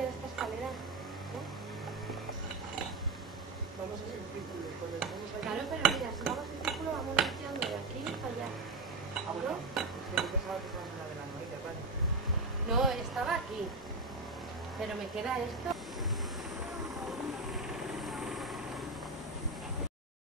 queda esta escalera, ¿no? Vamos a hacer un círculo. Claro, pero mira, si vamos en círculo vamos limpiando de aquí hasta allá. Ah, bueno, es que yo pensaba que estabas en la de la noria, vale. No, estaba aquí. Pero me queda esto.